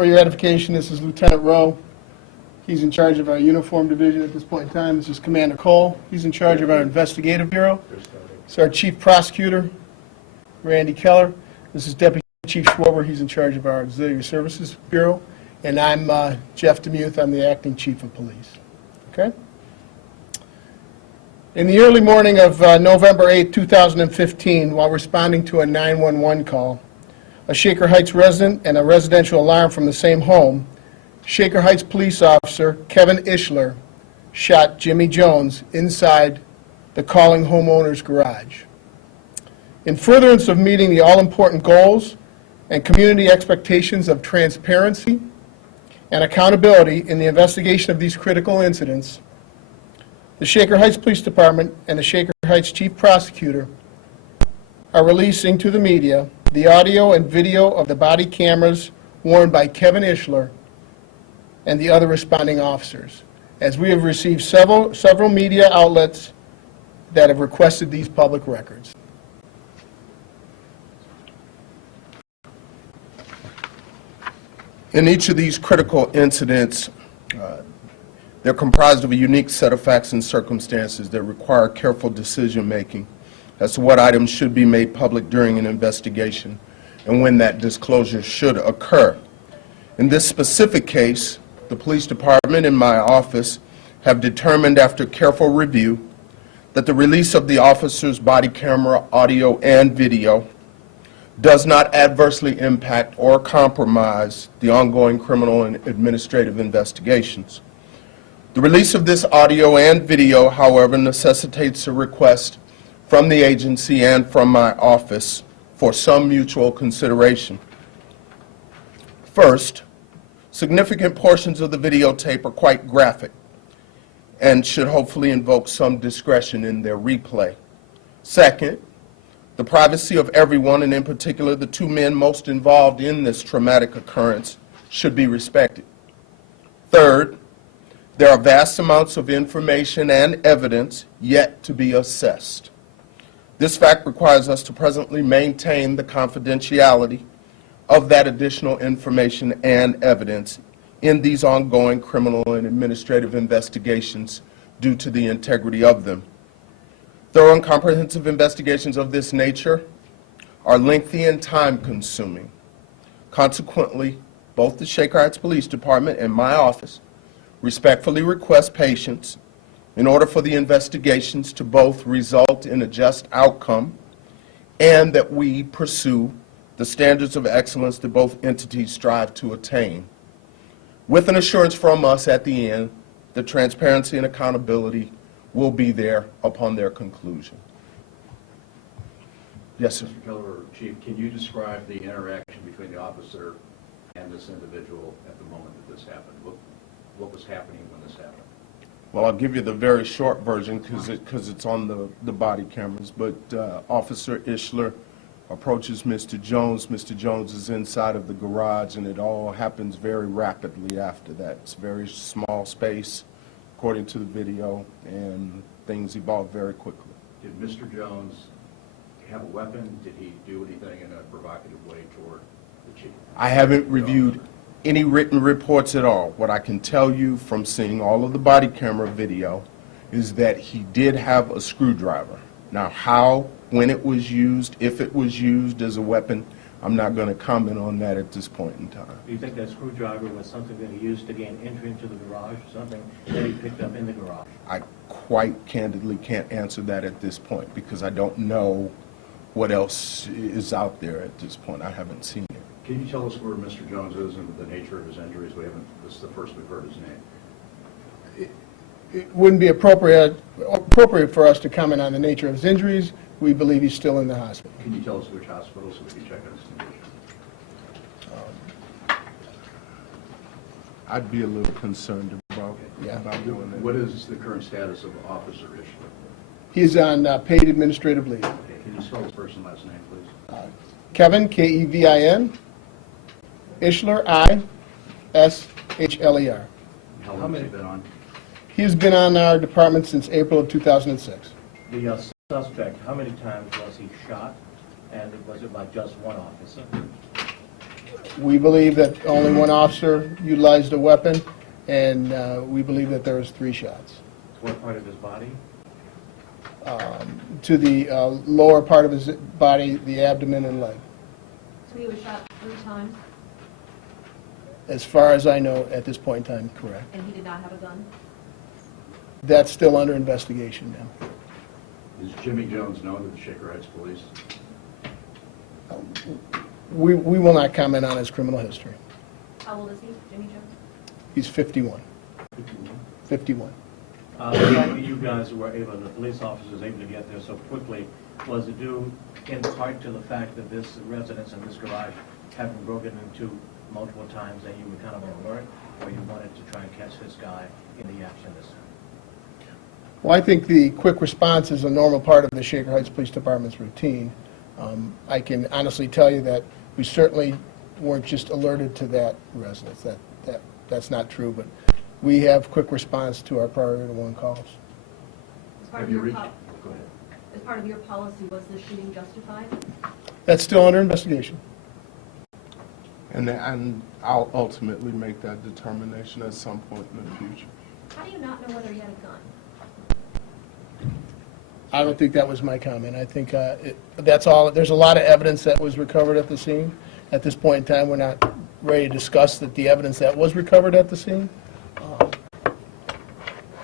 For your edification, this is Lieutenant Rowe. He's in charge of our uniform division at this point in time. This is Commander Cole. He's in charge of our investigative bureau. This is our chief prosecutor, Randy Keller. This is Deputy Chief Schwober. He's in charge of our auxiliary services bureau. And I'm Jeff DeMuth. I'm the acting chief of police. Okay? In the early morning of November 8, 2015, while responding to a 911 call, a Shaker Heights resident and a residential alarm from the same home, Shaker Heights police officer Kevin Ishler shot Jimmy Jones inside the calling homeowner's garage. In furtherance of meeting the all-important goals and community expectations of transparency and accountability in the investigation of these critical incidents, the Shaker Heights Police Department and the Shaker Heights Chief Prosecutor are releasing to the media the audio and video of the body cameras worn by Kevin Ishler and the other responding officers, as we have received several media outlets that have requested these public records. In each of these critical incidents, they're comprised of a unique set of facts and circumstances that require careful decision-making as to what items should be made public during an investigation and when that disclosure should occur. In this specific case, the police department and my office have determined after careful review that the release of the officer's body camera audio and video does not adversely impact or compromise the ongoing criminal and administrative investigations. The release of this audio and video, however, necessitates a request from the agency and from my office for some mutual consideration. First, significant portions of the videotape are quite graphic and should hopefully invoke some discretion in their replay. Second, the privacy of everyone, and in particular the two men most involved in this traumatic occurrence, should be respected. Third, there are vast amounts of information and evidence yet to be assessed. This fact requires us to presently maintain the confidentiality of that additional information and evidence in these ongoing criminal and administrative investigations due to the integrity of them. Thorough and comprehensive investigations of this nature are lengthy and time-consuming. Consequently, both the Shaker Heights Police Department and my office respectfully request patience in order for the investigations to both result in a just outcome and that we pursue the standards of excellence that both entities strive to attain, with an assurance from us at the end that transparency and accountability will be there upon their conclusion. Yes, sir. Mr. Keller, Chief, can you describe the interaction between the officer and this individual at the moment that this happened? What was happening when this happened? Well, I'll give you the very short version because it's on the body cameras, but Officer Ishler approaches Mr. Jones. Mr. Jones is inside of the garage, and it all happens very rapidly after that. It's a very small space, according to the video, and things evolve very quickly. Did Mr. Jones have a weapon? Did he do anything in a provocative way toward the chief? I haven't reviewed any written reports at all. What I can tell you from seeing all of the body camera video is that he did have a screwdriver. Now, how, when it was used, if it was used as a weapon, I'm not going to comment on that at this point in time. Do you think that screwdriver was something that he used to gain entry into the garage, or something that he picked up in the garage? I quite candidly can't answer that at this point because I don't know what else is out there at this point. I haven't seen it. Can you tell us where Mr. Jones is and the nature of his injuries? This is the first we've heard his name. It wouldn't be appropriate for us to comment on the nature of his injuries. We believe he's still in the hospital. Can you tell us which hospital so we can check on his condition? I'd be a little concerned about doing that. What is the current status of Officer Ishler? He's on paid administrative leave. Okay. Can you spell his first and last name, please? Kevin, K-E-V-I-N, Ishler, I-S-H-L-E-R. How long has he been on? He has been on our department since April of 2006. The suspect, how many times was he shot, and was it by just one officer? We believe that only one officer utilized a weapon, and we believe that there was 3 shots. What part of his body? To the lower part of his body, the abdomen and leg. So he was shot 3 times, As far as I know, at this point in time, correct. and he did not have a gun? That's still under investigation now. Is Jimmy Jones known to the Shaker Heights Police? We will not comment on his criminal history. How old is he, Jimmy Jones? He's 51. 51. The fact that you guys were able, the police officers able to get there so quickly, was it due in part to the fact that this residence and this garage had been broken into multiple times and you were kind of on alert, or you wanted to try and catch this guy in the action this time? Well, I think the quick response is a normal part of the Shaker Heights Police Department's routine. I can honestly tell you that we certainly weren't just alerted to that residence. That's not true, but we have quick response to our priority 1 calls. As part Have of you your reached? pol- Go ahead. As part of your policy, was the shooting justified? That's still under investigation. And I'll ultimately make that determination at some point in the future. How do you not know whether he had a gun? I don't think that was my comment. I think that's all. There's a lot of evidence that was recovered at the scene. At this point in time, we're not ready to discuss the evidence that was recovered at the scene.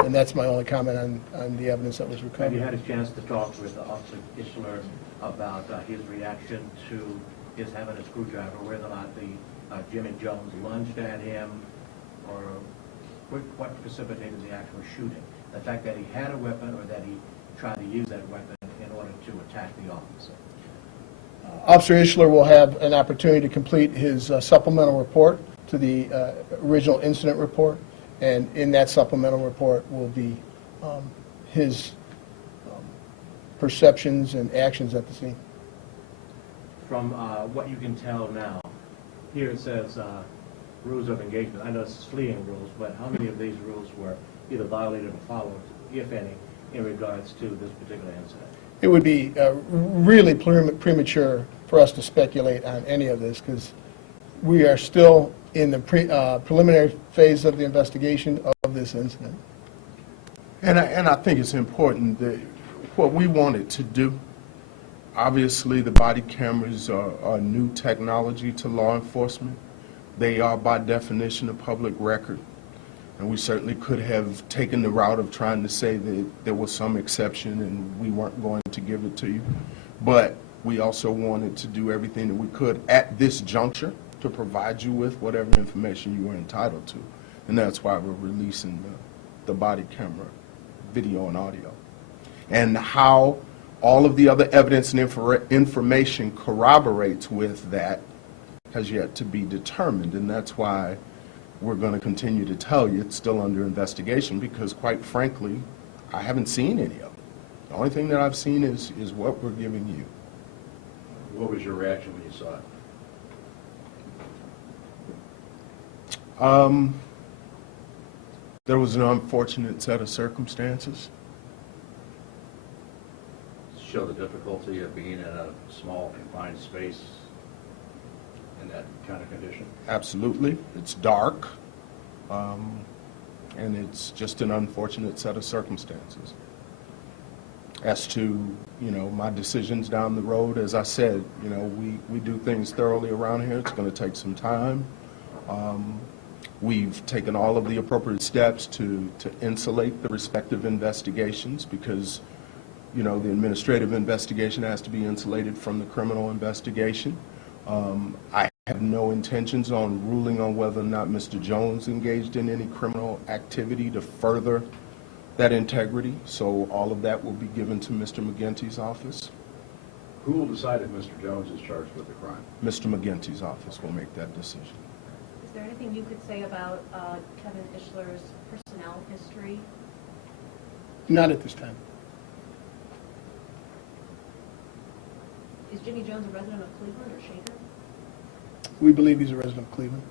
And that's my only comment on the evidence that was Have you recovered. had a chance to talk with Officer Ishler about his reaction to his having a screwdriver, whether or not the Jimmy Jones lunged at him, or what precipitated the actual shooting? The fact that he had a weapon, or that he tried to use that weapon in order to attack the officer? Officer Ishler will have an opportunity to complete his supplemental report to the original incident report, and in that supplemental report will be his perceptions and actions at the scene. From what you can tell now, here it says rules of engagement. I know it's fleeing rules, but how many of these rules were either violated or followed, if any, in regards to this particular incident? It would be really premature for us to speculate on any of this because we are still in the preliminary phase of the investigation of this incident. And I think it's important that what we wanted to do, obviously the body cameras are new technology to law enforcement. They are by definition a public record. And we certainly could have taken the route of trying to say that there was some exception and we weren't going to give it to you. But we also wanted to do everything that we could at this juncture to provide you with whatever information you were entitled to. And that's why we're releasing the body camera video and audio. And how all of the other evidence and information corroborates with that has yet to be determined. And that's why we're going to continue to tell you it's still under investigation because, quite frankly, I haven't seen any of it. The only thing that I've seen is what we're giving you. What was your reaction when you saw it? There was an unfortunate set of circumstances. Show the difficulty of being in a small confined space in that kind of condition? Absolutely. It's dark, and it's just an unfortunate set of circumstances. As to, my decisions down the road, as I said, we do things thoroughly around here. It's going to take some time. We've taken all of the appropriate steps to insulate the respective investigations because, the administrative investigation has to be insulated from the criminal investigation. I have no intentions on ruling on whether or not Mr. Jones engaged in any criminal activity to further that integrity, so all of that will be given to Mr. McGinty's office. Who will decide if Mr. Jones is charged with the crime? Mr. McGinty's office will make that decision. Is there anything you could say about Kevin Ishler's personnel history? Not at this time. Is Jimmy Jones a resident of Cleveland or Shaker? We believe he's a resident of Cleveland.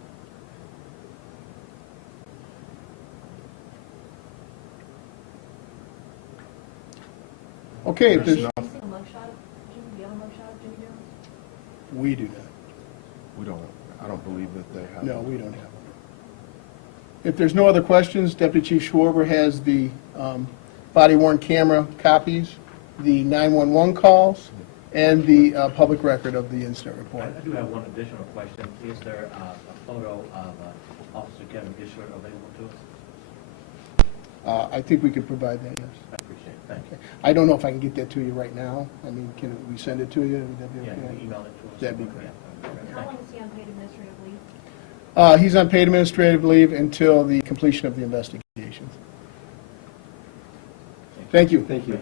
Okay, if there's, Have you seen a mugshot of Jimmy? Do you have a mugshot of Jimmy Jones? we do not. We don't. I don't believe that they have. No, we don't have one. If there's no other questions, Deputy Chief Schwarber has the body-worn camera copies, the 911 calls, and the public record of the incident I report. do have one additional question. Is there a photo of Officer Kevin Ishler available to us? I think we could provide that, yes. I appreciate it. Thank you. I don't know if I can get that to you right now. I mean, can we send it to you? Would that be Yeah, okay? can you email it to us? That'd be great. Yeah, that'd be How great. long is he on paid administrative leave? He's on paid administrative leave until the completion of the investigation. Thank you. Thank you.